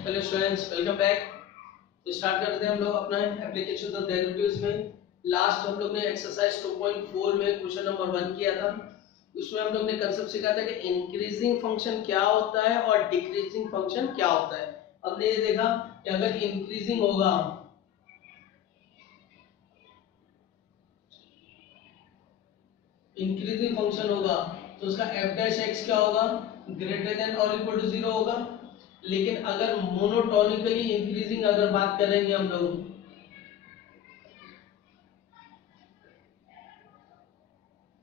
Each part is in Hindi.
Hello students, welcome back. तो स्टार्ट करते हैं हम लोग अपना एप्लीकेशन ऑफ डेरिवेटिव्स में। लास्ट हम लोग ने एक्सरसाइज 2.4 में क्वेश्चन नंबर 1 किया था। उसमें हम लोग ने कंसेप्ट सीखा था कि इंक्रीजिंग फंक्शन क्या होता है और डिक्रीजिंग फंक्शन क्या होता है। हमने ये देखा कि अगर इंक्रीजिंग होगा इंक्रीजिंग फंक्शन होगा तो उसका f डैश x क्या होगा, ग्रेटर देन और इक्वल टू 0 होगा। लेकिन अगर मोनोटोनिकली इंक्रीजिंग अगर बात करेंगे हम लोग,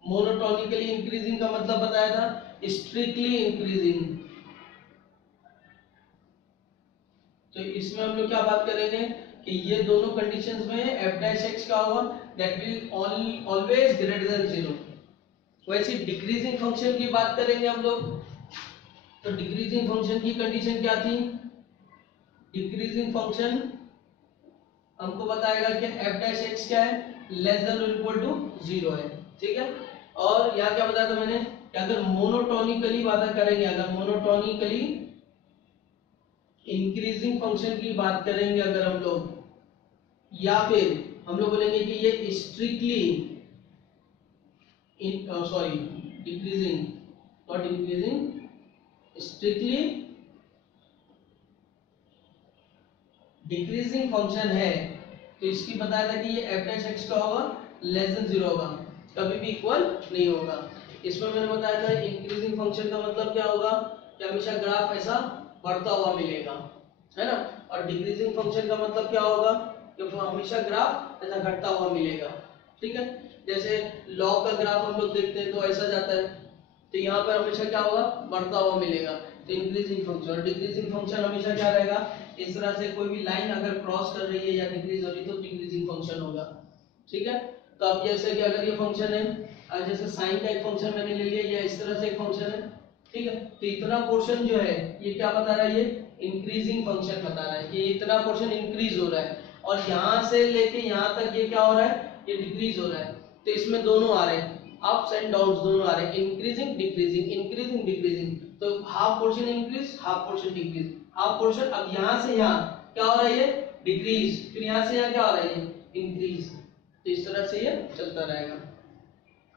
मोनोटोनिकली इंक्रीजिंग का मतलब बताया था स्ट्रिक्टली इंक्रीजिंग। तो इसमें हम लोग क्या बात करेंगे कि ये दोनों कंडीशंस में f डैश x क्या होगा, that will always greater than 0। वैसे डिक्रीजिंग फंक्शन की बात करेंगे हम लोग, तो डिक्रीजिंग फंक्शन की कंडीशन क्या थी। डिक्रीजिंग फंक्शन हमको बताएगा कि f डैश x क्या है, लेस देन और इक्वल टू 0 है। ठीक है। और यहाँ क्या बताया था मैंने कि अगर मोनोटोनिकली बात करेंगे, अगर मोनोटोनिकली इंक्रीजिंग फंक्शन की बात करेंगे अगर हम लोग, या फिर हम लोग बोलेंगे कि ये strictly sorry decreasing, not increasing, strictly decreasing function है, तो इसकी बताया था कि ये f डैश x का होगा लेस देन 0 होगा, कभी भी इक्वल नहीं होगा। इसमें मैंने बताया था इंक्रीजिंग फंक्शन का मतलब क्या होगा कि हमेशा ग्राफ ऐसा बढ़ता हुआ मिलेगा, है ना। और डिक्रीजिंग फंक्शन का मतलब क्या होगा कि हमेशा ग्राफ ऐसा घटता हुआ मिलेगा। ठीक है। जैसे लॉग का ग्राफ हम लोग देखते हैं तो ऐसा जाता है, तो यहाँ पर हमेशा क्या होगा, बढ़ता हुआ मिलेगा। तो इंक्रीजिंग फंक्शन और डिक्रीजिंग फंक्शन हमेशा क्या रहेगा, इस तरह से कोई भी लाइन अगर क्रॉस कर रही है या डिक्रीज हो रही है तो डिक्रीजिंग फंक्शन होगा। ठीक है। तो अब जैसे कि अगर ये फंक्शन है, जैसे साइन का एक फंक्शन मैंने ले लिया, या इस तरह से एक फंक्शन है। ठीक है। तो इतना पोर्शन जो है ये क्या बता रहा है, ये इंक्रीजिंग फंक्शन बता रहा है कि इतना पोर्शन इंक्रीज हो रहा है, और यहाँ से लेके यहाँ तक ये क्या हो रहा है, ये डिक्रीज हो रहा है। तो इसमें दोनों आ रहे हैं, अप्स एंड डाउन्स दोनों आ रहे हैं, इंक्रीजिंग डिक्रीजिंग, इंक्रीजिंग डिक्रीजिंग। तो half portion increase, half portion decrease, half portion. अब यहाँ से यहाँ क्या हो रहा है, ये डिक्रीज, फिर यहाँ से यहाँ क्या हो रहा है, ये इंक्रीज। तो इस तरह से ये चलता रहेगा।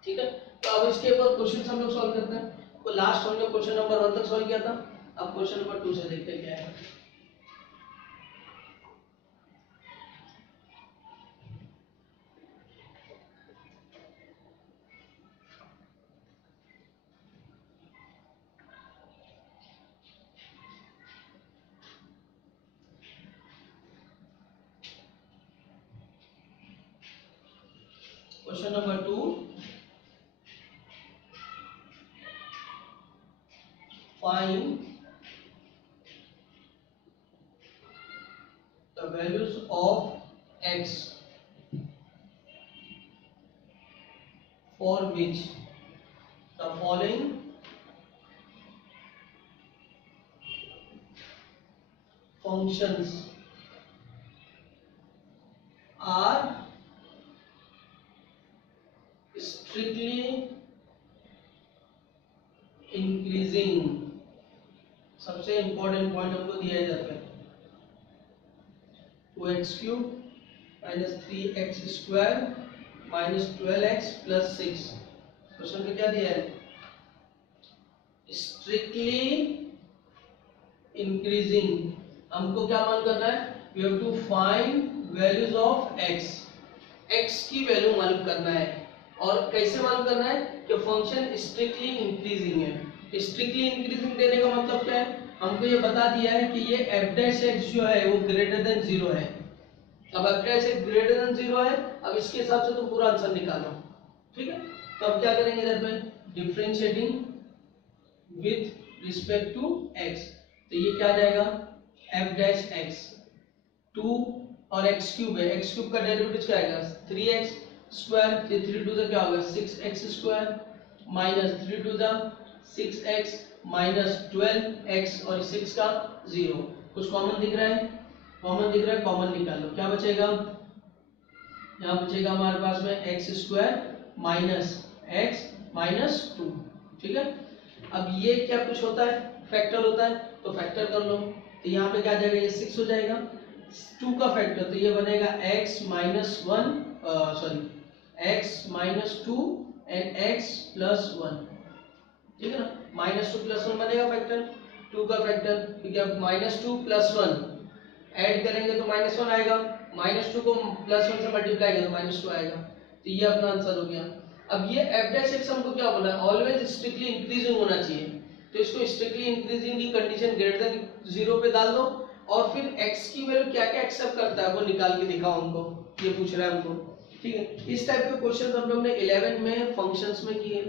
ठीक है। तो अब इसके ऊपर क्वेश्चन हम लोग सॉल्व करते हैं। तो लास्ट हम लोग क्वेश्चन नंबर 1 तक सॉल्व किया था। अब क्वेश्चन नंबर 2 से देखते हैं क्या है। Question number 2, find the values of x for which the following functions are strictly increasing। सबसे इंपॉर्टेंट पॉइंट हमको दिया जाता है 2x³ minus 3x square minus 12x plus 6। Question में क्या दिया है, स्ट्रिक्टली इंक्रीजिंग। हमको क्या मान करना है, we have to find values of x, x की वैल्यू मालूम करना है। और कैसे मालूम करना है कि फंक्शन स्ट्रिक्टली इंक्रीजिंग है। स्ट्रिक्टली इंक्रीजिंग देने का मतलब क्या है, हमको ये बता दिया है कि ये f डैश x जो है वो ग्रेटर देन 0 है। अब f dash x greater than 0 है, अब इसके हिसाब से तुम पूरा आंसर निकालो। ठीक है। तो अब क्या करेंगे, इधर पे differentiating with respect to x, तो ये क्या आ जाएगा, f डैश x 2 और x³ है, x³ का डेरिवेटिव क्या आएगा 3x स्क्वायर, 3 टू द क्या होगा 6x square minus 3 to the 6x minus 12x और 6 का 0। कुछ कॉमन दिख रहा है, कॉमन दिख रहा है, कॉमन निकाल लो। क्या बचेगा, यहाँ बचेगा हमारे पास में x square minus x minus 2। ठीक है। अब ये क्या कुछ होता है, फैक्टर होता है, तो फैक्टर कर लो। तो यहाँ पे क्या आ जाएगा, ये 6 हो जाएगा। 2 का फैक्टर तो ये बनेगा x minus 1 sorry x minus 2 and x plus 1, ठीक है ना। माइनस 2 प्लस 1 बनेगा फैक्टर, 2 का फैक्टर, क्योंकि अब माइनस 2 प्लस 1 ऐड करेंगे तो माइनस 1 आएगा, माइनस 2 को प्लस 1 से मल्टीप्लाई करेंगे तो माइनस 2 आएगा। तो ये अपना आंसर हो गया। अब ये f डैश x हमको क्या बोला है, ऑलवेज स्ट्रिक्टली इंक्रीजिंग होना चाहिए, तो इसको स्ट्रिक्टली इंक्रीजिंग की कंडीशन ग्रेटर देन 0 पे डाल दो, और फिर x की वैल्यू क्या क्या एक्सेप्ट करता है वो निकाल के दिखाओ हमको, ये पूछ रहा है हमको, ठीक है। इस टाइप के क्वेश्चन हम लोग ने 11 में फंक्शंस में किए,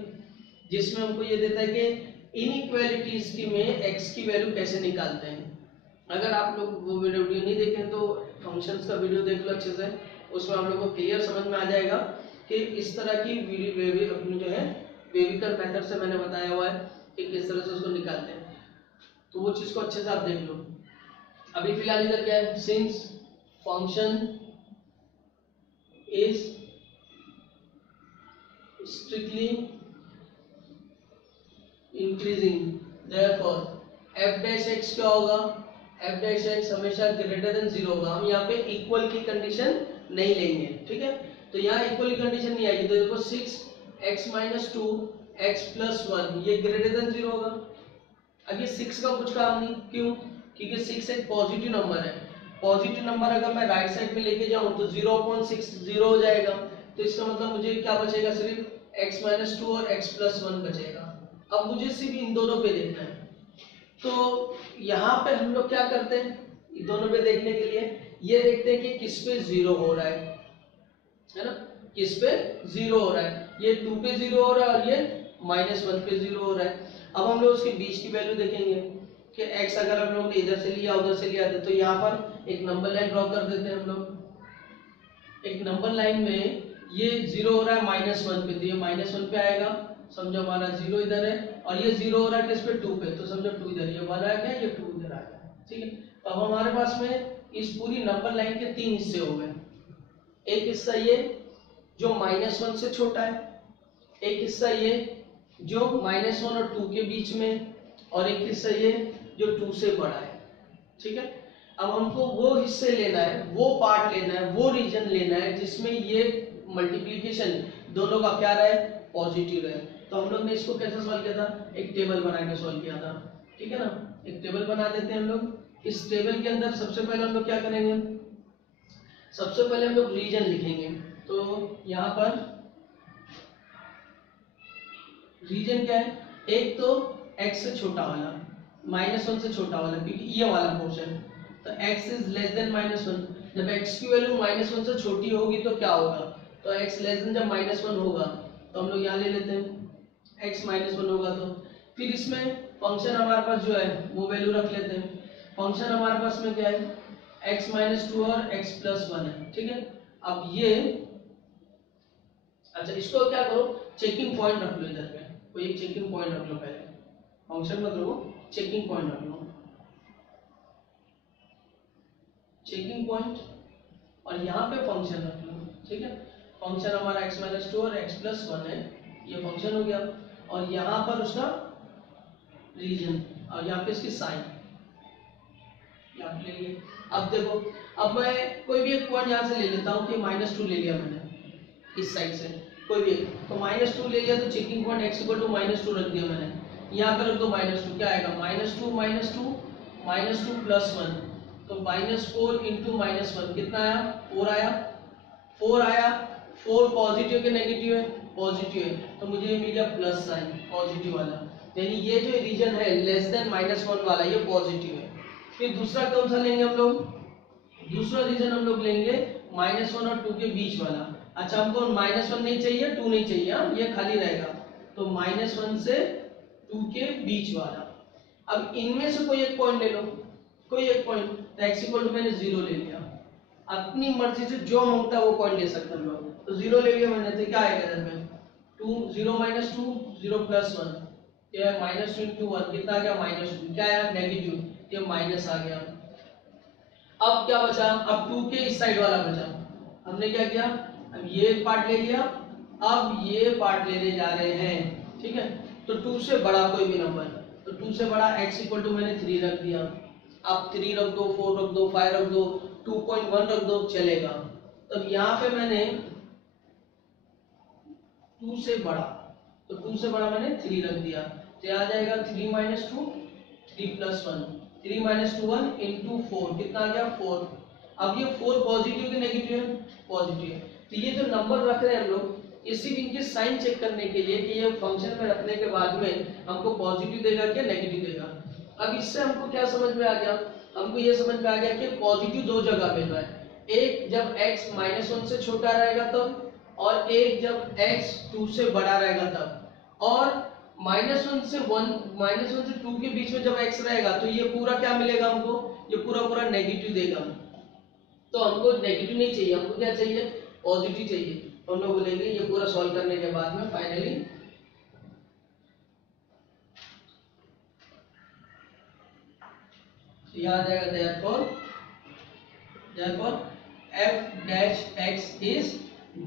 जिसमें हमको ये देता है कि इनइक्वालिटीज की में x की वैल्यू कैसे निकालते हैं। अगर आप लोग वो वीडियो नहीं देखें तो फंक्शंस का वीडियो देख लो अच्छे से, उसमें आप लोगों को क्लियर समझ में आ जाएगा कि इस तरह की अपनी जो है वेविकल मेथड से मैंने बताया हुआ है कि किस तरह से उसको निकालते हैं, तो वो चीज को अच्छे से आप देख लो। अभी फिलहाल इधर क्या है, since function is strictly increasing therefore f dash x क्या होगा, f डैश x हमेशा ग्रेटर देन 0 होगा। हम यहाँ पे इक्वल की कंडीशन नहीं लेंगे, ठीक है। तो यहाँ इक्वल की कंडीशन नहीं आएगी, तो देखो 6x माइनस 2 x प्लस 1 ये ग्रेटर देन 0 होगा। अब ये 6 का कुछ काम नहीं, क्यों, क्योंकि 6 एक पॉजिटिव नंबर है, पॉजिटिव नंबर अगर मैं राइट साइड में लेके जाऊं तो 0.6 0 हो जाएगा, तो इसका मतलब मुझे क्या बचेगा, सिर्फ x माइनस 2 और x प्लस 1 बचेगा। अब मुझे सिर्फ इन दोनों पे देखना है, तो यहाँ पे हम लोग क्या करते हैं, इन दोनों पे देखने के लिए ये देखते हैं कि किस पे 0 हो रहा है ना, किस पे 0 हो रहा है, ये 2 पे 0 हो रहा है और ये -1 पे 0 हो रहा है। अब हम लोग उसके बीच की वैल्यू देखेंगे कि x अगर हम लोग ने इधर से लिया उधर से लिया, तो यहाँ पर एक नंबर लाइन ड्रॉ कर देते हैं हम लोग। एक नंबर लाइन में ये 0 हो रहा है -1 पे, तो ये -1 पे आएगा, समझो हमारा 0 इधर है, और ये 0 हो रहा है किस पे, 2 पे, तो समझो 2 इधर, ये 1 आ गया, ये 2 इधर आ गया, ठीक है। तो अब हमारे पास में इस पूरी नंबर लाइन के 3 हिस्से हो गए। एक हिस्सा ये जो -1 से छोटा है, एक हिस्सा ये जो -1 और 2 के बीच में, और एक हिस्सा ये जो 2 से बड़ा है, ठीक है। अब हमको वो हिस्से लेना है, वो पार्ट लेना है, वो रीजन लेना है जिसमें ये मल्टीप्लिकेशन दोनों का क्या रहे, पॉजिटिव रहे। तो हम लोग ने इसको कैसे सॉल्व किया था, एक टेबल बना के सॉल्व किया था, ठीक है ना। एक टेबल बना देते हैं हम लोग। इस टेबल के अंदर सबसे पहले हम लोग क्या करेंगे, सबसे पहले हम लोग रीजन लिखेंगे। तो यहाँ पर रीजन क्या है, एक तो x से छोटा वाला, -1 से छोटा वाला, क्योंकि ये वाला पोर्शन, तो x इज लेस देन -1। जब x की वैल्यू -1 से छोटी होगी तो क्या होगा, तो x लेस देन जब -1 होगा तो हम लोग यहाँ ले लेते हैं x -1 होगा, तो फिर इसमें फंक्शन हमारे पास जो है वो वैल्यू रख लेते हैं। फंक्शन हमारे पास में क्या है, x -2 और x प्लस 1 है, ठीक है। अब ये अच्छा, इसको क्या करो, चेकिंग पॉइंट रख लो, इधर पे कोई एक चेकिंग पॉइंट रख लो, पहले फंक्शन मत रखो, चेकिंग पॉइंट रख लो, चेकिंग पॉइंट, और यहाँ पे फंक्शन रख लो, ठीक है। फंक्शन हमारा x -2 और x प्लस 1 है, ये फंक्शन हो गया, और यहाँ पर उसका रीजन, और यहाँ पे इसकी साइन यहाँ पे ले लिए। अब देखो, अब मैं कोई भी एक पॉइंट यहाँ से ले लेता हूँ कि -2 ले लिया मैंने, इस साइड से कोई भी, तो -2 ले लिया, तो चेकिंग पॉइंट x = -2 रख दिया मैंने, यहाँ पे रख दो -2, क्या आएगा, -2 -2 प्लस 1, तो -4 × -1 कितना आया, 4 आया, 4 आया। 4 पॉजिटिव के नेगेटिव है, पॉजिटिव है, तो मुझे ये मिल गया प्लस साइन, पॉजिटिव वाला, यानी ये जो रीजन है लेस देन -1 वाला, ये पॉजिटिव है। फिर दूसरा कौन सा लेंगे हम लोग, दूसरा रीजन हम लोग लेंगे -1 और 2 के बीच वाला। अच्छा, हमको -1 नहीं चाहिए, 2 नहीं चाहिए, हाँ ये खाली रहेगा, तो -1 से 2 के बीच वाला। अब इनमें से कोई एक पॉइंट ले लो, कोई एक पॉइंट, तो x = मैंने 0 ले लिया, अपनी मर्जी से जो मांगता है वो पॉइंट ले सकते हैं हम लोग, तो 0 ले लिया मैंने, तो क्या आएगा इधर में, 2 0 -2 0 प्लस 1, ये -2 × 1 कितना आ गया, -2, क्या आया, नेगेटिव, ये माइनस आ गया। अब क्या बचा, अब 2 के इस साइड वाला बचा, हमने क्या किया, अब ये पार्ट ले लिया, अब ये पार्ट लेने जा रहे हैं, ठीक है। तो 2 से बड़ा कोई भी नंबर, तो 2 से बड़ा x = मैंने 3 रख दिया, आप 3 रख दो, 4 रख दो, 5 रख दो, 2.1 रख दो, चलेगा। तब यहाँ पे मैंने 2 से बड़ा, तो 2 से बड़ा मैंने 3 रख दिया, तो आ जाएगा 3 माइनस 2, 3 प्लस 1, 3 माइनस 2 1 इंटू 4, कितना आ गया 4। अब ये 4 पॉजिटिव कि नेगेटिव है? पॉजिटिव। तो ये जो नंबर रख रहे हैं हम लोग, ये सिर्फ इनके साइन चेक करने के लिए कि ये फंक्शन में रखने के बाद में हमको पॉजिटिव देगा क्या नेगेटिव देगा। अब इससे हमको क्या समझ में आ गया? हमको ये समझ में आ गया कि पॉजिटिव दो जगह मिल रहा है, एक जब x -1 से छोटा रहेगा तब, और एक जब x 2 से बड़ा रहेगा तब। और -1 से 2 के बीच में जब x रहेगा तो ये पूरा क्या मिलेगा हमको? ये पूरा नेगेटिव देगा। तो हमको नेगेटिव नहीं चाहिए, हमको क्या चाहिए? पॉजिटिव चाहिए। हम लोग बोलेंगे ये पूरा सॉल्व करने के बाद में फाइनली यह आ जाएगा therefore f dash x is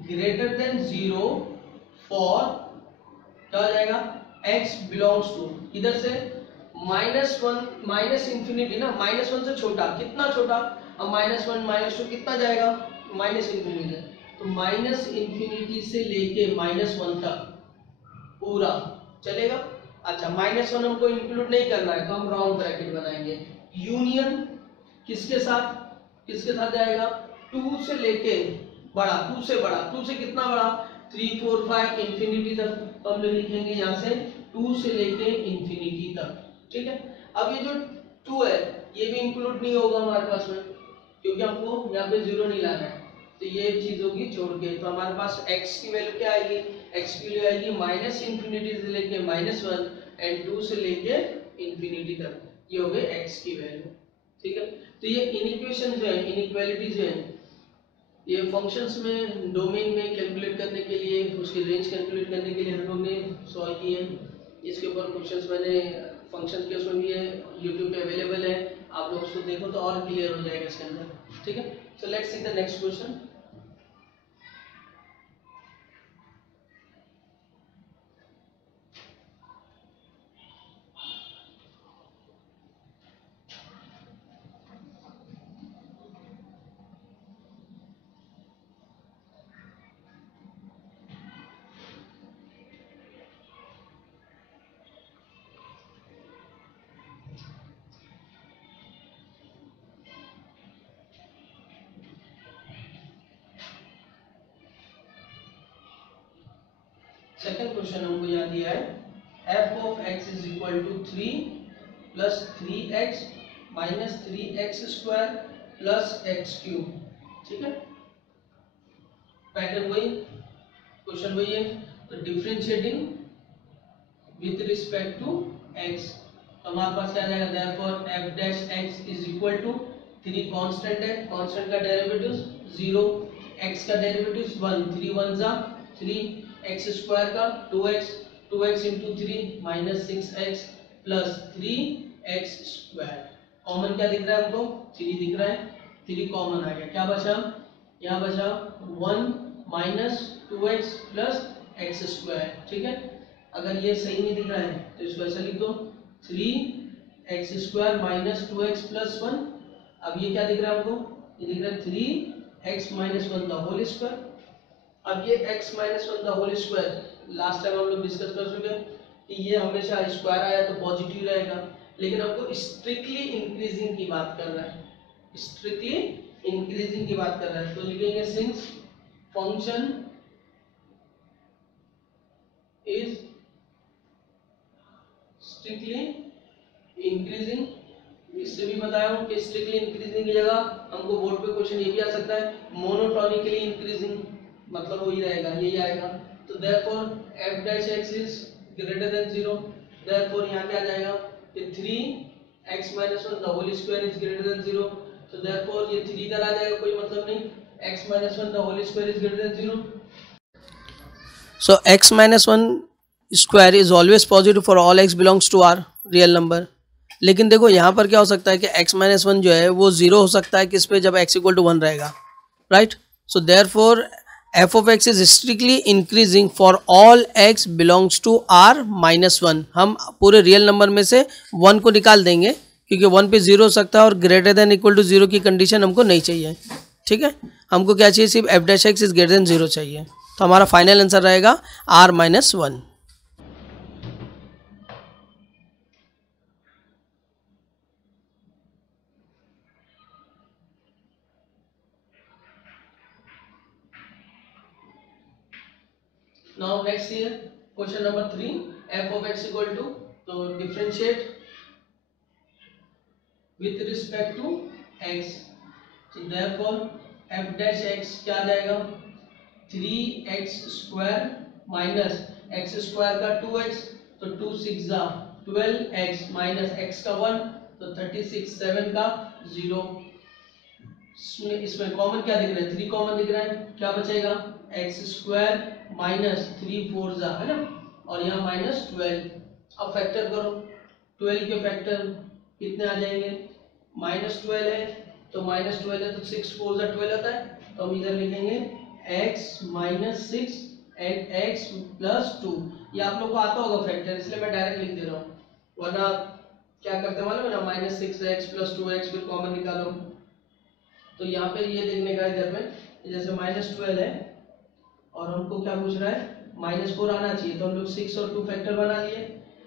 greater than 0 for, क्या हो जाएगा? x belongs to, इधर से -1 माइनस इंफिनिटी ना, -1 से छोटा, कितना छोटा? अब -1 -2 कितना जाएगा? -इंफिनिटी, तो -इंफिनिटी से लेके -1 तक पूरा चलेगा। अच्छा, -1 हमको इंक्लूड नहीं करना है तो हम राउंड ब्रैकेट बनाएंगे। यूनियन किसके साथ जाएगा? 2 से लेके बड़ा, 2 से बड़ा, 2 से कितना बड़ा? 3 4 5 इंफिनिटी तक। तो हम लोग लिखेंगे यहाँ से 2 से लेके इंफिनिटी तक, ठीक है। अब ये जो 2 है ये भी इंक्लूड नहीं होगा हमारे पास में, क्योंकि हमको यहाँ पे 0 नहीं लाना है, तो ये चीज होगी छोड़ के। तो हमारे पास x की वैल्यू क्या आएगी? x की वैल्यू आएगी -इंफिनिटी से लेके -1 एंड 2 से लेके इंफिनिटी तक, ये हो गई x की वैल्यू, ठीक है। तो ये इनइक्वेशन जो है, इनइक्वालिटी जो है, ये फंक्शंस में डोमेन में कैलकुलेट करने के लिए, उसकी रेंज कैलकुलेट करने के लिए हम लोग ने सॉल्व किए हैं। इसके ऊपर क्वेश्चंस मैंने फंक्शन के उसमें भी है, यूट्यूब पे अवेलेबल है, आप लोग उसको देखो तो और क्लियर हो जाएगा इसके अंदर, ठीक है। So let's see the next question. Second question हमको यहाँ दिया है f of x is equal to 3 plus 3x minus 3x square plus x cube, ठीक है। पैटर्न वही, क्वेश्चन वही है। तो differentiating with respect to x, तो हमारे पास क्या आ जाएगा? therefore f dash x is equal to 3 constant है, कांस्टेंट का डेरिवेटिव 0, x का डेरिवेटिव 1, 3 1 जा 3, x स्क्वायर का 2x into 3 minus 6x plus 3x square. Common क्या दिख रहा है हमको? 3 दिख रहा है, 3 कॉमन आ गया, क्या बचा? यहाँ बचा 1 minus 2x plus x square, ठीक है। अगर ये सही नहीं दिख रहा है तो इसको ऐसा लिख दो, 3x square minus 2x plus 1। अब ये क्या दिख रहा है हमको? ये दिख रहा है 3x minus 1 the whole square. अब ये x minus 1 the whole square, last time हम लोग डिस्कस कर चुके हैं कि ये हमेशा स्क्वायर आया तो पॉजिटिव रहेगा, लेकिन हमको स्ट्रिक्टली इंक्रीजिंग की बात कर रहा है, स्ट्रिक्टली इंक्रीजिंग की बात कर रहा है। तो लिखेंगे since function is strictly increasing, इससे भी बताया हूं कि स्ट्रिक्टली इंक्रीजिंग की जगह हमको बोर्ड पे क्वेश्चन ये भी आ सकता है मोनोटोनिकली इंक्रीजिंग, मतलब वही रहेगा, यही आएगा। तो therefore f dash x is greater than 0, therefore यहाँ क्या आ जाएगा? ये 3x minus 1 the whole square is greater than 0, तो therefore ये 3 इधर आ जाएगा, कोई मतलब नहीं, x minus 1 the whole square is greater than 0। So x minus 1 square is always positive for all x belongs to R real number। लेकिन देखो यहाँ पर क्या हो सकता है कि x minus 1 जो है वो 0 हो सकता है किस पे? जब x equal to 1 रहेगा, right. So therefore f of x is strictly increasing for all x belongs to R minus 1। हम पूरे रियल नंबर में से 1 को निकाल देंगे क्योंकि 1 पे 0 हो सकता है और ग्रेटर देन इक्वल टू 0 की कंडीशन हमको नहीं चाहिए। ठीक है, हमको क्या चाहिए, सिर्फ F dash x is greater than 0 चाहिए। तो हमारा फाइनल आंसर रहेगा r-1। Now next here question number 3, f of x equal to, तो differentiate with respect to x, so therefore f dash x क्या आ जाएगा, 3x square minus x square का 2x, तो 2 6 जा 12x माइनस x का 1, तो 36 7 का 0। इसमें कॉमन क्या दिख रहा है, 3 कॉमन दिख रहा है, क्या बचेगा एक्स स्क्वायर माइनस 3 4 जा, है ना, और यहाँ माइनस 12। अब फैक्टर करो, 12 के फैक्टर कितने आ जाएंगे, माइनस 12 है तो माइनस 12 है तो 6 4 जा 12 आता है, तो हम इधर लिखेंगे x minus 6 and x plus 2। ये आप लोग को आता होगा फैक्टर, इसलिए मैं डायरेक्ट लिख दे रहा हूँ, वरना क्या करते मालूम है ना, माइनस 6x प्लस 2x फिर कॉमन निकालो। तो यहाँ पे ये देखने का इधर में जैसे माइनस 12 है और हमको क्या पूछ रहा है, माइनस 4 आना चाहिए, तो हम लोग 6 और 2 फैक्टर बना लिए।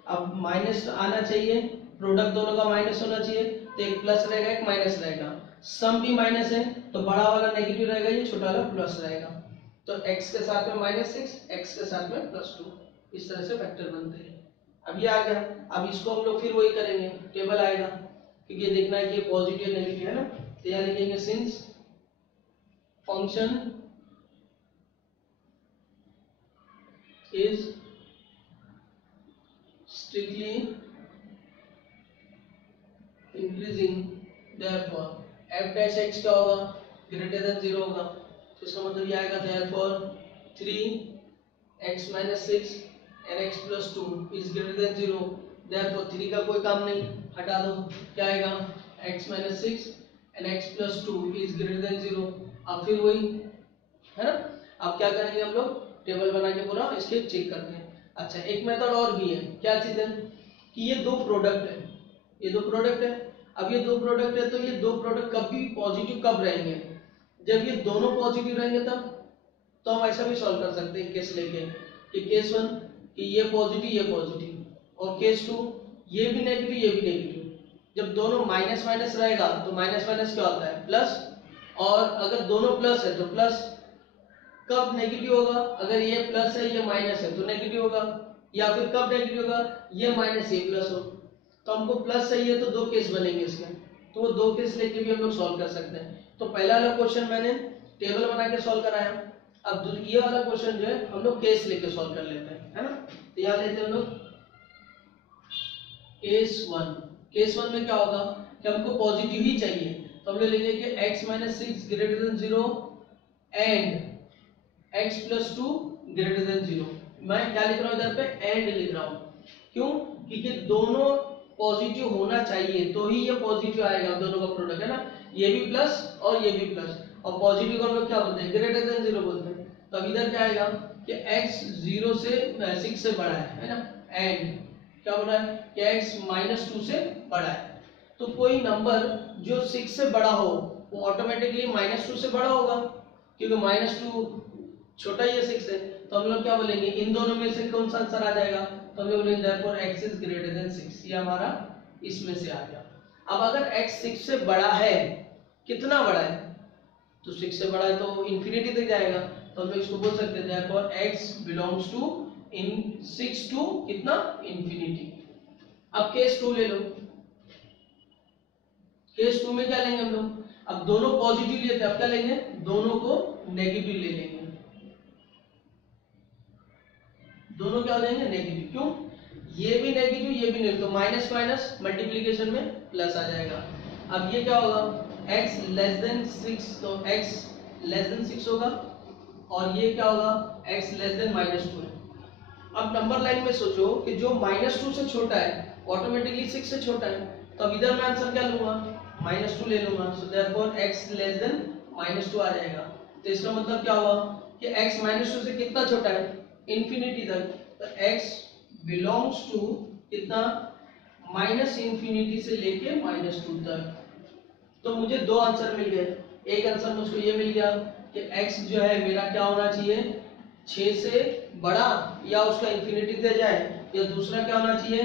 अब माइनस आना चाहिए, प्रोडक्ट दोनों का माइनस होना चाहिए, तो एक प्लस रहेगा एक माइनस रहेगा, सम भी माइनस है तो बड़ा वाला नेगेटिव रहेगा, ये छोटा वाला प्लस रहेगा। तो x के साथ में माइनस 6, x के साथ में प्लस 2, इस तरह से फैक्टर बनते हैं। अब ये आ गया, अब इसको हम लोग फिर वही करेंगे, टेबल आएगा, क्योंकि ये देखना है कि पॉजिटिव नेगेटिव है ना, तो यहाँ लिखेंगे since function is strictly increasing, therefore f dash x क्या होगा, ग्रेटर देन 0 होगा, तो इसका मतलब ये आएगा therefore 3x minus 6 and x plus 2 is greater than 0, therefore 3 का कोई काम नहीं, हटा दो, क्या आएगा x minus 6 and x plus 2 is greater than 0। अब फिर वही है ना, अब क्या करेंगे हम लोग, टेबल बना के पूरा इसके चेक करते हैं। अच्छा, एक मेथड और भी है, क्या चीज है कि ये दो प्रोडक्ट है, ये दो प्रोडक्ट है। अब ये दो प्रोडक्ट है तो ये दो प्रोडक्ट कभी पॉजिटिव कब रहेंगे, जब ये दोनों पॉजिटिव रहेंगे तब। तो हम ऐसा भी सॉल्व कर सकते हैं केस लेके कि केस 1 कि ये पॉजिटिव, और केस 2 ये भी नेगेटिव ये भी नेगेटिव। जब दोनों माइनस माइनस रहेगा तो माइनस माइनस क्या होता है, प्लस, और अगर दोनों प्लस है तो प्लस। कब नेगेटिव होगा, अगर ये प्लस है ये माइनस है तो नेगेटिव होगा, या फिर कब नेगेटिव होगा, ये माइनस ये प्लस हो। तो हमको प्लस चाहिए तो दो केस बनेंगे इसके, तो वो दो केस लेके भी हम लोग सॉल्व कर सकते हैं। तो पहला वाला क्वेश्चन मैंने टेबल बना के सॉल्व कराया, अब ये वाला क्वेश्चन जो है हम लोग केस लेके सॉल्व कर लेते हैं, है ना। तो यहाँ लेते हैं हम लोग केस 1। केस 1 में क्या होगा कि हमको पॉजिटिव ही चाहिए, तो हम लोग लेंगे कि x minus 6 greater than 0 and x plus 2 greater than 0। मैं क्या लिख रहा हूँ इधर पे, एंड लिख रहा हूँ, क्यों, क्योंकि दोनों पॉजिटिव होना चाहिए तो ही ये पॉजिटिव आएगा, दोनों का प्रोडक्ट है ना, ये भी प्लस और ये भी प्लस, और पॉजिटिव को हम लोग क्या बोलते हैं, ग्रेटर देन 0 बोलते हैं। तो अब इधर क्या आएगा कि x 0 से 6 से बड़ा है ना, एंड क्या बोला है कि x माइनस 2 से बड़ा है। तो कोई नंबर जो 6 से बड़ा हो वो ऑटोमेटिकली माइनस 2 से बड़ा होगा, क्योंकि माइनस 2 छोटा ही है 6 है। तो हम लोग क्या बोलेंगे, इन दोनों में से कौन सा आंसर आ जाएगा, तो हम लोग बोलेंगे therefore x is greater than 6, ये हमारा इसमें से आ गया। अब अगर x 6 से बड़ा है, कितना बड़ा है, तो 6 से बड़ा है तो इंफिनिटी तक जाएगा, तो हम लोग इसको बोल सकते हैं therefore x belongs to in 6 to कितना, इंफिनिटी। अब केस 2 ले लो, केस 2 में क्या लेंगे हम लोग, अब दोनों पॉजिटिव लेते हैं, अब क्या लेंगे, दोनों को नेगेटिव ले लेंगे, दोनों क्या हो जाएंगे नेगेटिव, क्यों, ये भी नेगेटिव ये भी नेगेटिव, तो माइनस माइनस मल्टीप्लिकेशन में प्लस आ जाएगा। अब ये क्या होगा, x लेस देन 6, तो x लेस देन 6 होगा, और ये क्या होगा, x लेस देन -2 है। अब नंबर लाइन में सोचो कि जो -2 से छोटा है ऑटोमेटिकली 6 से छोटा है, तो अब इधर मैं आंसर क्या लूंगा, -2 ले लूंगा, so therefore x less than -2 आ जाएगा। तो इसका मतलब क्या हुआ कि x -2 से कितना छोटा है, इंफिनिटी तक, तो x बिलोंग्स टू कितना, माइनस इंफिनिटी से लेके -2 तक। तो मुझे दो आंसर मिल गए। एक आंसर मुझको ये मिल गया कि x जो है मेरा क्या होना चाहिए, 6 से बड़ा या उसका इंफिनिटी दे जाए, या दूसरा क्या होना चाहिए,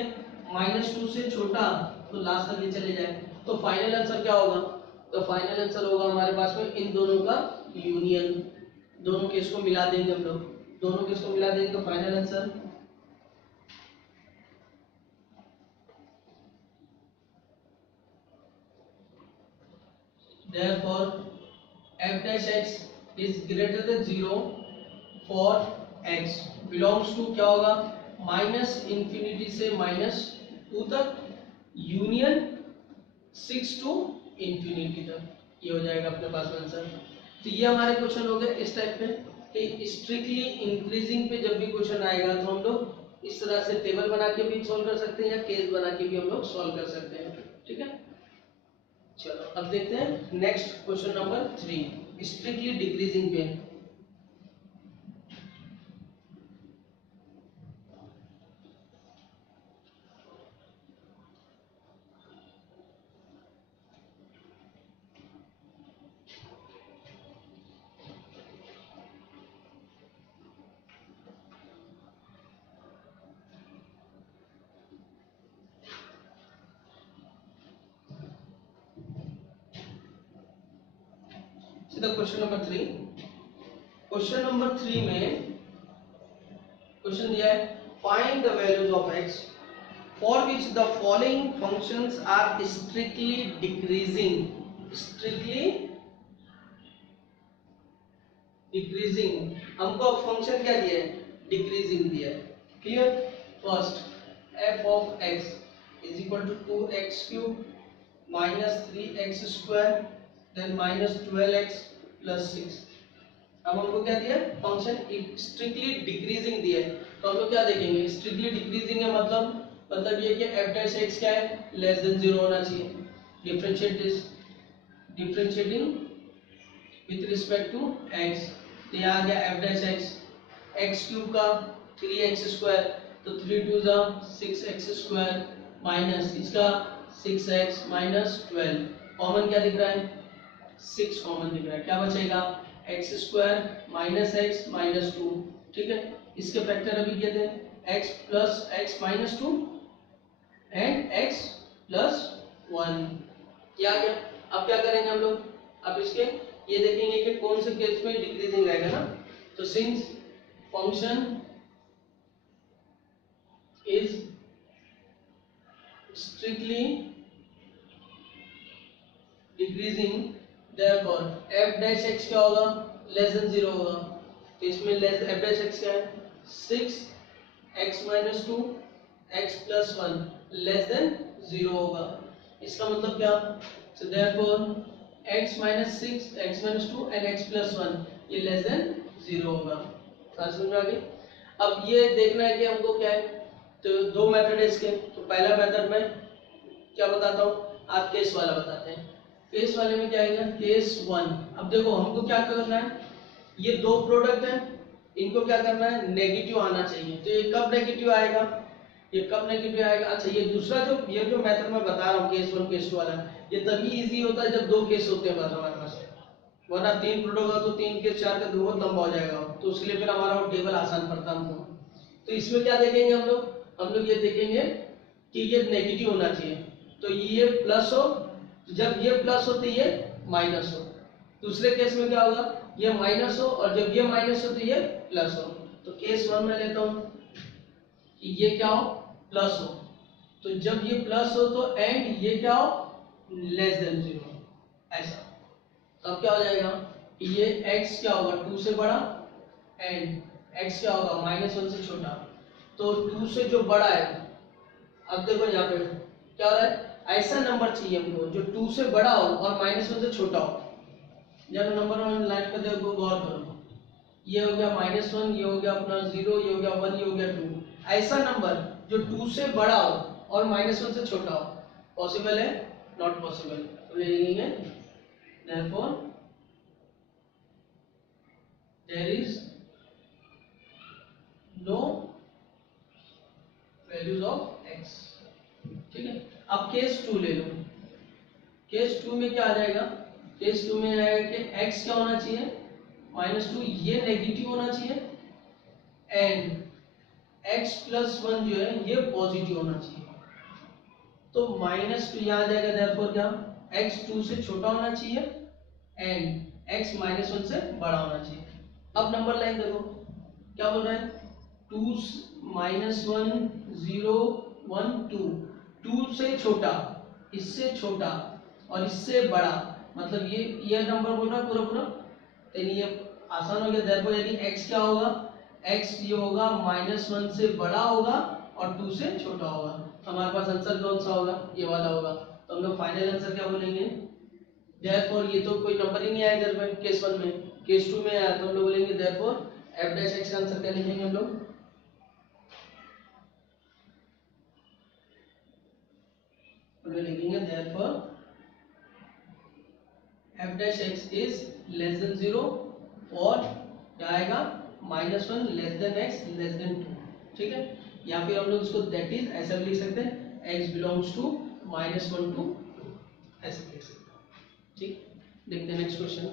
-2 से छोटा तो लास्ट तक ले चले जाए। तो फाइनल आंसर क्या होगा, तो फाइनल आंसर होगा हमारे पास में इन दोनों का यूनियन। दोनों केस को मिला देंगे हम लोग, दोनों केस को मिला देंगे तो final answer therefore f dash x is greater than 0 for x belongs to क्या होगा, माइनस इंफिनिटी से -2 तक यूनियन 6 टू इंफिनिटी तक। ये हो जाएगा अपने पास में आंसर। तो ये हमारे क्वेश्चन हो गए इस टाइप पे कि स्ट्रिक्टली इंक्रीजिंग पे जब भी क्वेश्चन आएगा तो हम लोग इस तरह से टेबल बना के भी सॉल्व कर सकते हैं या केस बना के भी हम लोग सॉल्व कर सकते हैं। ठीक है, चलो अब देखते हैं next question number 3, strictly decreasing पे। क्वेश्चन नंबर 3, क्वेश्चन नंबर 3 में क्वेश्चन दिया है find the values of x for which the following functions are strictly decreasing, strictly decreasing। हमको अब फंक्शन क्या दिया है, डिक्रीजिंग दिया है। Clear, first f of x is equal to 2x cube minus 3x square then minus 12x plus 6। अब हमको क्या दिया है, फंक्शन स्ट्रिक्टली डिक्रीजिंग दिया है। तो हम लोग क्या देखेंगे, स्ट्रिक्टली डिक्रीजिंग है मतलब ये कि f dash x क्या है, लेस देन 0 होना चाहिए। Differentiating with respect to x, तो ये आ गया f dash x, x cube का 3x स्क्वायर, तो 3 2 जा 6x स्क्वायर माइनस इसका 6x माइनस 12, कॉमन क्या दिख रहा है, 6 कॉमन दिख रहा है, क्या बचेगा x square minus x minus 2। ठीक है, इसके फैक्टर अभी क्या थे, x plus x minus 2 and x plus 1। क्या गया, अब क्या करेंगे हम लोग, अब इसके ये देखेंगे कि कौन से केस में डिक्रीजिंग रहेगा ना। तो since function is strictly decreasing therefore f dash x क्या होगा, लेस देन 0 होगा। तो इसमें लेस f डैश x क्या है, 6x minus 2 x plus 1 less than 0 होगा। इसका मतलब क्या, so therefore x minus 6 x minus 2 and x plus 1 ये लेस देन 0 होगा। समझ में आ गई। अब ये देखना है कि हमको क्या है, तो दो मेथड है इसके। तो पहला मेथड में क्या बताता हूँ, आप केस वाला बताते हैं। केस वाले में क्या आएगा, केस 1। अब देखो हमको क्या करना है, ये दो प्रोडक्ट है, इनको क्या करना है, नेगेटिव आना चाहिए। तो ये कब नेगेटिव आएगा, ये कब नेगेटिव आएगा, अच्छा ये दूसरा ये जो मेथड मैं बता रहा हूँ केस 1 केस 2 वाला, ये तभी इजी होता है जब दो केस होते हैं बस हमारे पास, वरना 3 प्रोडक्ट होगा तो 3 केस 4 का बहुत लंबा हो जाएगा, तो उसके लिए फिर हमारा वो टेबल आसान पड़ता हमको। तो इसमें क्या देखेंगे हम लोग ये देखेंगे कि ये नेगेटिव होना चाहिए। तो ये प्लस हो, जब ये प्लस हो तो ये माइनस हो। दूसरे केस में क्या होगा, ये माइनस हो और जब ये माइनस हो तो ये प्लस हो। तो केस 1 में लेता हूँ कि ये क्या हो, प्लस हो। तो जब ये प्लस हो तो एंड ये क्या हो, लेस देन 0, ऐसा। तो अब क्या हो जाएगा कि ये x क्या होगा, 2 से बड़ा एंड x क्या होगा, -1 से छोटा। तो 2 से जो बड़ा है, अब देखो यहाँ पे क्या हो रहा है, ऐसा नंबर चाहिए हमको जो 2 से बड़ा हो और -1 से छोटा हो। जब नंबर 1 लाइन पे देखो गौर करो, ये हो गया -1, ये हो गया अपना 0, ये हो गया 1, ये हो गया 2। ऐसा नंबर जो 2 से बड़ा हो और -1 से छोटा हो, पॉसिबल है, नॉट पॉसिबल। तो ले लेंगे therefore there is no values of x। ठीक ठीक है। अब केस 2 ले लो। केस 2 में क्या आ जाएगा? केस 2 में आएगा कि x क्या होना चाहिए? -2, ये नेगेटिव होना चाहिए, एंड x + 1 जो है ये पॉजिटिव होना चाहिए। तो -2 यहाँ आ जाएगा, देयरफॉर क्या x 2 से छोटा होना चाहिए एंड x -1 से बड़ा होना चाहिए। अब नंबर लाइन देखो क्या बोल रहा है, 2 -1 0 1 2, 2 से छोटा, इससे छोटा और इससे बड़ा, मतलब ये नंबर बोल रहा है पूरा पूरा, तो ये आसान हो गया। देयरफॉर यानी x क्या होगा, x ये होगा -1 से बड़ा होगा और 2 से छोटा होगा। हमारे पास आंसर कौन सा होगा? ये वाला होगा। तो हम लोग फाइनल आंसर क्या बोलेंगे? देयरफॉर ये तो कोई नंबर ही नहीं आया इधर में केस 1 में, केस 2 में आया, तो हम लोग बोलेंगे देयरफॉर f' का आंसर क्या लिखेंगे हम लोग? लिखेंगे therefore f' is less than 0 और क्या आएगा -1 less than x less than 2, ठीक है। या फिर हम लोग इसको दैट इज ऐसा भी लिख सकते हैं, x belongs to -1 to 2, ऐसे लिख सकते हैं, ठीक। देखते हैं next question.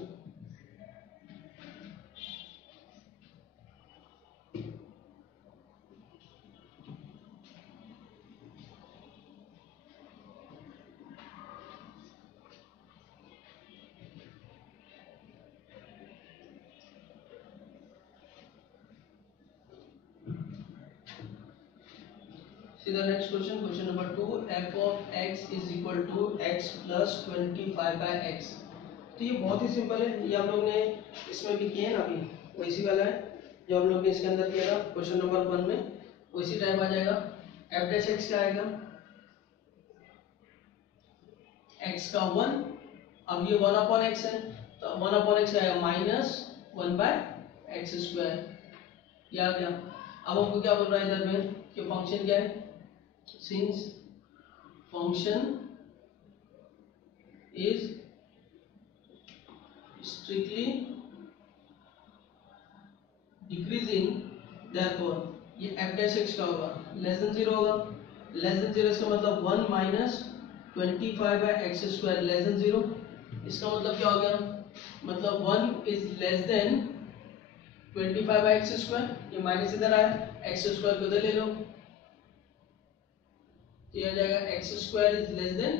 See the next question, question number 2, f of x is equal to x plus 25 by x। तो ये बहुत ही सिंपल है, ये हम लोग ने इसमें भी किया है ना, अभी वैसी वाला है जो हम लोग ने इसके अंदर किया था क्वेश्चन नंबर 1 में, वैसी टाइप आ जाएगा। f' क्या आएगा, x का 1, अब ये 1/x है तो 1/x आएगा -1/x², ये आ गया। अब हमको क्या बोल रहा है इधर में कि फंक्शन क्या है, since function is strictly decreasing, therefore ये f' का होगा लेस देन 0 होगा। लेस देन 0 इसका मतलब 1 - 25/x² लेस देन 0। इसका मतलब क्या हो गया, मतलब 1 इज लेस देन 25/x², ये माइनस इधर आया, x² को इधर ले लो, ये आ जाएगा x² इज लेस देन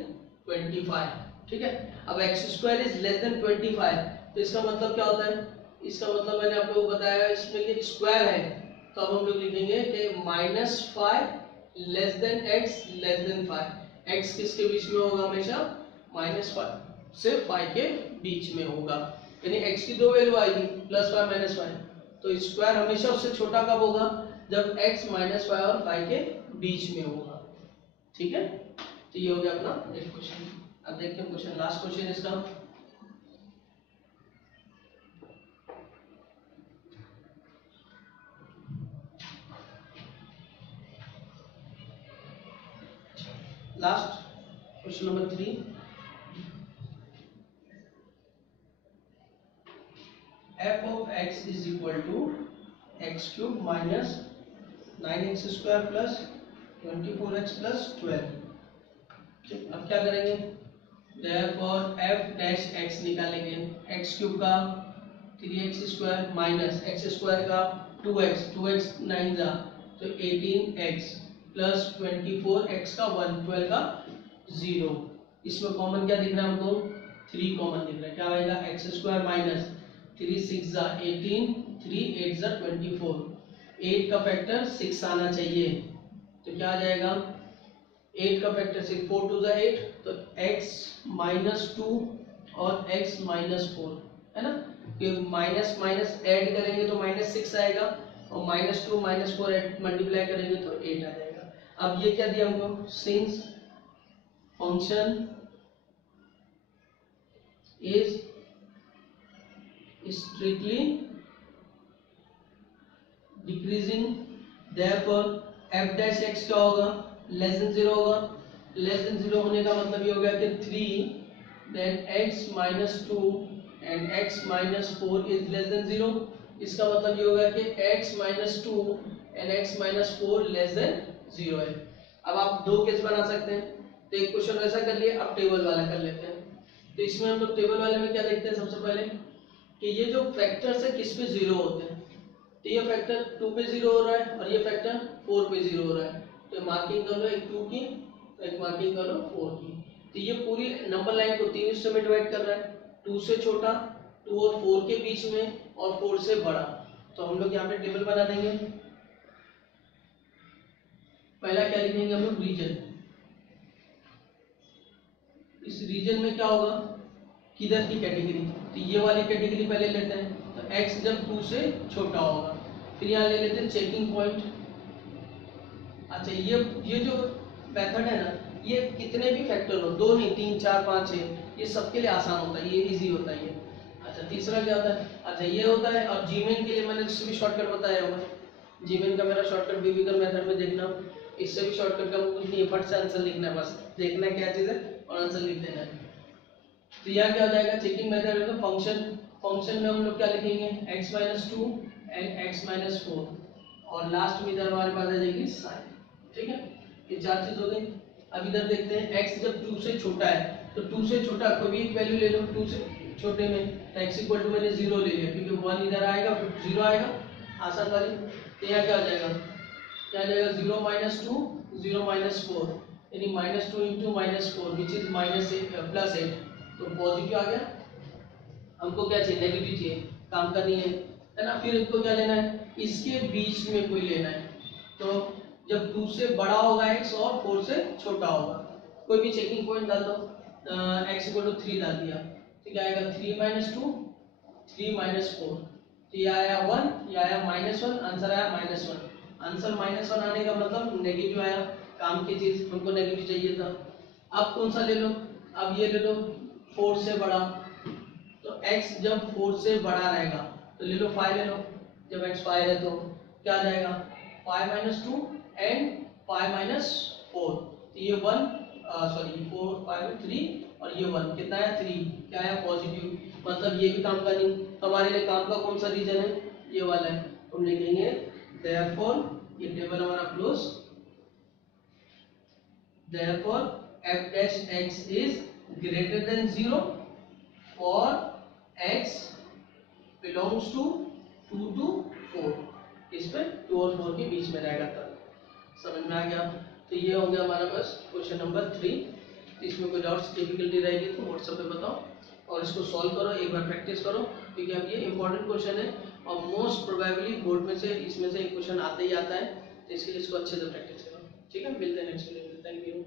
25, ठीक है। अब x² इज लेस देन 25, तो इसका मतलब क्या होता है, इसका मतलब मैंने आप लोगों को बताया इसमें कि स्क्वायर है, तो अब हम लोग लिखेंगे कि -5 less than x less than 5। x किसके बीच में होगा, हमेशा -5 से 5 के बीच में होगा, यानी x की दो वैल्यू आएगी +5 -5, तो स्क्वायर हमेशा उससे छोटा कब होगा, जब x -5 और 5 के बीच में होगा, ठीक है। तो ये हो गया अपना एक क्वेश्चन। अब देखते हैं क्वेश्चन, लास्ट क्वेश्चन इसका। Last question number 3, f of x is equal to x³ minus 9x² plus 24x plus 12। अब क्या करेंगे, therefore f' निकालेंगे, x³ का 3x² माइनस x² का 2x 9 जा तो 18x प्लस 24x का 1 12 का 0। इसमें कॉमन क्या दिख रहा है हमको, 3 कॉमन दिख रहा है, क्या आएगा x² माइनस 3 6 जा 18 3 8 जा 24, 8 का फैक्टर 6 आना चाहिए, तो क्या आ जाएगा 8 का फैक्टर 6 4 2 जा 8, तो x -2 और x -4 है ना, कि माइनस माइनस ऐड करेंगे तो -6 आएगा और -2 -4 ऐड मल्टीप्लाई करेंगे तो 8 आ जाएगा। अब ये क्या दिया हमको, since function is strictly decreasing, therefore f' क्या होगा, लेस देन 0 होगा। लेस देन 0 होने का मतलब ये हो गया कि 3 then x -2 and x -4 is less than 0। इसका मतलब ये होगा कि x -2 and x -4 less than 0 है। अब आप दो केस बना सकते हैं, तो एक क्वेश्चन वैसा कर लिए, अब टेबल वाला कर लेते हैं। तो इसमें हम लोग टेबल वाले में क्या देखते हैं, सबसे पहले कि ये जो फैक्टर्स है किस पे जीरो होते हैं। तो ये फैक्टर 2 पे जीरो हो रहा है और ये फैक्टर 4 पे जीरो हो रहा है। तो मार्किंग कर लो एक 2 की, तो एक मार्किंग कर लो 4 की। तो ये पूरी नंबर लाइन को 3 हिस्सों में डिवाइड कर रहा है, 2 से छोटा, 2 और 4 के बीच में और 4 से बड़ा। तो हम लोग यहाँ पे टेबल बना देंगे। पहला क्या लिखेंगे हम लोग, रीजन। इस रीजन में क्या होगा, किधर की कैटेगरी, तो ये वाली कैटेगरी पहले लेते हैं। तो x जब 2 से छोटा होगा, फिर यहाँ ले लेते हैं चेकिंग पॉइंट। अच्छा ये जो मेथड है ना, ये कितने भी फैक्टर हो, 2 नहीं 3 4 5 6, ये सबके लिए आसान होता है, ये इजी होता है ये। अच्छा तीसरा क्या होता है, अच्छा ये होता है। और जीमेन के लिए मैंने इससे भी शॉर्टकट बताया होगा, जीमेन का मेरा शॉर्टकट बेबीकर मेथड में देखना, इससे भी शॉर्टकट का कुछ नहीं है, फट से आंसर लिखना है, बस देखना क्या चीज़ है और आंसर लिख देना है। तो यहाँ क्या हो जाएगा, चेकिंग मेथड है तो फंक्शन में हम लोग क्या लिखेंगे, x - 2 एंड x - 4 और लास्ट में इधर हमारे पास आ जाएगी साइन। ठीक है, ये 4 चीज हो गई। अब इधर देखते हैं x जब 2 से छोटा है, तो 2 से छोटा कोई भी एक वैल्यू ले लो 2 से छोटे में, तो x = मैंने 0 ले लिया क्योंकि 1 इधर आएगा फिर 0 आएगा, आसान वाली। तो यहाँ क्या हो जाएगा, क्या आ जाएगा 0 - 2 0 - 4 यानी -2 × -4 विच इज +8, तो पॉजिटिव आ गया। हमको क्या चाहिए, नेगेटिव चाहिए, काम करनी है ना। फिर इनको क्या लेना है, इसके बीच में कोई लेना है। तो जब 2 से बड़ा होगा x और 4 से छोटा होगा, कोई भी चेकिंग पॉइंट डाल दो, x = 3 डाल दिया, तो क्या आएगा 3 - 2 3 - 4, तो ये आया 1, ये आया -1, आंसर आया -1। आंसर -1 आने का मतलब नेगेटिव आया, काम की चीज हमको नेगेटिव चाहिए था। अब कौन सा ले लो, अब ये ले लो 4 से बड़ा, तो x जब 4 से बड़ा रहेगा तो ले लो 5 ले लो, जब x 5 है तो क्या आ जाएगा 5 - 2 एंड 5 - 4, तो ये 1 सॉरी 4 5 3 और ये 1 कितना है 3, क्या है पॉजिटिव, मतलब ये भी काम का नहीं। हमारे लिए काम का कौन सा रीजन है, ये वाला है, तो हम लिखेंगे देयरफॉर, ये टेबल हमारा close, therefore f'(x) is greater than 0 for x belongs to 2 to 4, इस पे 2 और 4 के बीच में रहेगा, तब समझ में आ गया। तो ये हो गया हमारा बस क्वेश्चन नंबर 3। इसमें कोई डाउट्स डिफिकल्टी रहेगी तो व्हाट्सएप पे बताओ और इसको सॉल्व करो, एक बार प्रैक्टिस करो, क्योंकि अब ये इंपॉर्टेंट क्वेश्चन है और मोस्ट प्रोबेबली बोर्ड में से इसमें से एक क्वेश्चन आता ही आता है, तो इसके लिए इसको अच्छे से प्रैक्टिस करो। ठीक है, मिलते हैं नेक्स्ट वीडियो में, थैंक यू।